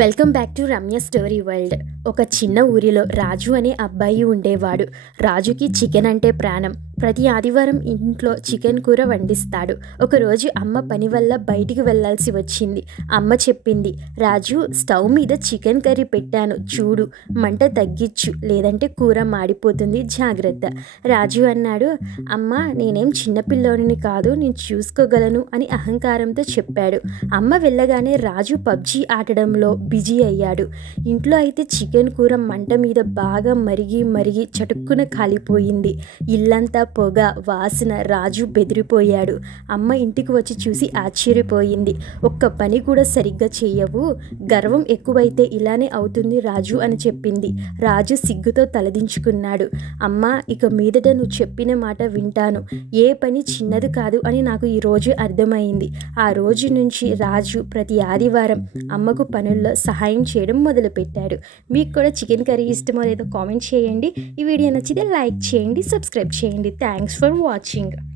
Welcome back to Ramya story world. ఒక చిన్న ఊరిలో రాజు అనే అబ్బాయి ఉండేవాడు. రాజుకి చికెన్ అంటే ప్రాణం. ప్రతి ఆదివారం ఇంట్లో చికెన్ కూర వండిస్తాడు. ఒకరోజు అమ్మ పని వల్ల బయటికి వెళ్ళాల్సి వచ్చింది. అమ్మ చెప్పింది, రాజు, స్టవ్ మీద చికెన్ కర్రీ పెట్టాను, చూడు, మంట తగ్గించు, లేదంటే కూర మాడిపోతుంది, జాగ్రత్త. రాజు అన్నాడు, అమ్మ, నేనేం చిన్నపిల్లోని కాదు, నేను చూసుకోగలను అని అహంకారంతో చెప్పాడు. అమ్మ వెళ్ళగానే రాజు పబ్జీ ఆడడంలో బిజీ అయ్యాడు. ఇంట్లో అయితే చికెన్ కూర మంట మీద బాగా మరిగి చటుక్కున కాలిపోయింది. ఇల్లంతా పొగ వాసన. రాజు బెదిరిపోయాడు. అమ్మ ఇంటికి వచ్చి చూసి ఆశ్చర్యపోయింది. ఒక్క పని కూడా సరిగ్గా చెయ్యవు, గర్వం ఎక్కువైతే ఇలానే అవుతుంది రాజు అని చెప్పింది. రాజు సిగ్గుతో తలదించుకున్నాడు. అమ్మ, ఇక మీదట నువ్వు చెప్పిన మాట వింటాను. ఏ పని చిన్నది కాదు అని నాకు ఈరోజు అర్థమైంది. ఆ రోజు నుంచి రాజు ప్రతి ఆదివారం అమ్మకు పనుల్లో సహాయం చేయడం మొదలుపెట్టాడు. మీకు కూడా చికెన్ కర్రీ ఇష్టమో లేదో కామెంట్ చేయండి. ఈ వీడియో నచ్చితే లైక్ చేయండి, సబ్స్క్రైబ్ చేయండి. Thanks for watching.